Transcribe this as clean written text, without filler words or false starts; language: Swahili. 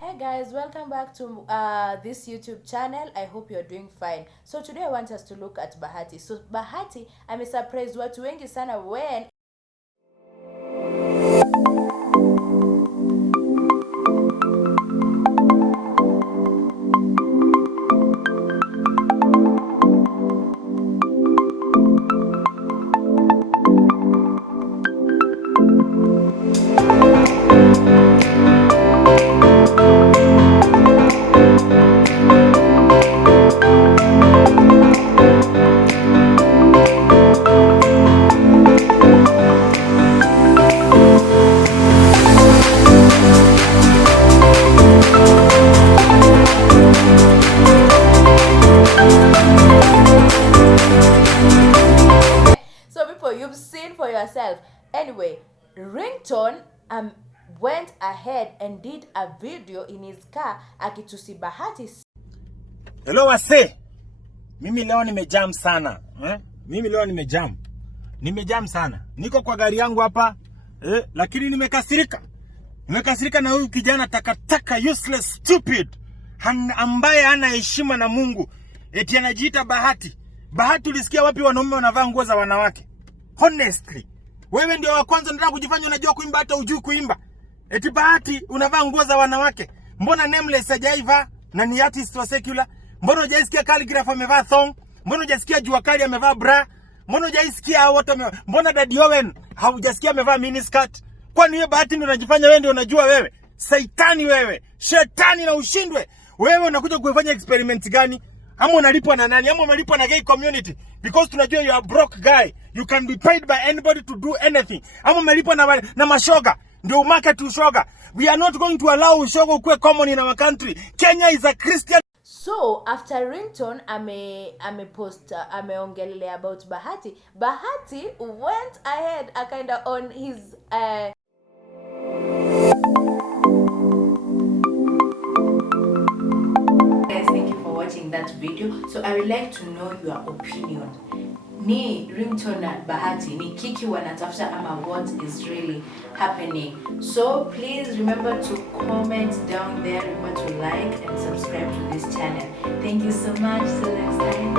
Hey guys, welcome back to this YouTube channel. I hope you're doing fine. So today I want us to look at Bahati. So Bahati amesurprise watu wengi sana when you've seen for yourself. Anyway, Ringtone went ahead and did a video in his car akitusi Bahati. Hello wase. Mimi leo nimejam sana. Mimi leo nimejam sana. Niko kwa gari yangu hapa. Lakini nimekasirika. Nimekasirika na huyu kijana takataka, useless, stupid, ambaye hana heshima na Mungu. Eti anajiita Bahati. Bahati, ulisikia wapi wanaume wanavaa nguo za wanawake? Honestly, wewe ndio wa kwanza nataka kujifanya unajua kuimba hata hujui kuimba. Eti Bahati unavaa nguo za wanawake. Mbona Nameless hajaiva na ni artist wa secular? Mbona hujasikia Calligraph amevaa thong? Mbona hujasikia Jua Kali amevaa bra? Mbona hujasikia wote mbona Daddy Owen haujasikia amevaa mini skirt? Kwani wewe Bahati ndio unajifanya wewe ndio unajua wewe? Saitani wewe, shetani na ushindwe. Wewe unakuja kufanya experiment gani? Ama unalipwa na nani? Ama unalipwa na gay community? Because tunajua you are broke guy. You can be paid by anybody to do anything. Ama unalipwa na mashoga. Ndio market ushoga. We are not going to allow ushoga kuwe common in our country. Kenya is a Christian. So after Ringtone ameongelelea about Bahati. Bahati went ahead kinda on his watching that video. So I would like to know your opinion. Ni Ringtone na Bahati ni kiki wanatafuta ama what is really happening? So please remember to comment down there, remember to like and subscribe to this channel. Thank you so much. Till next time.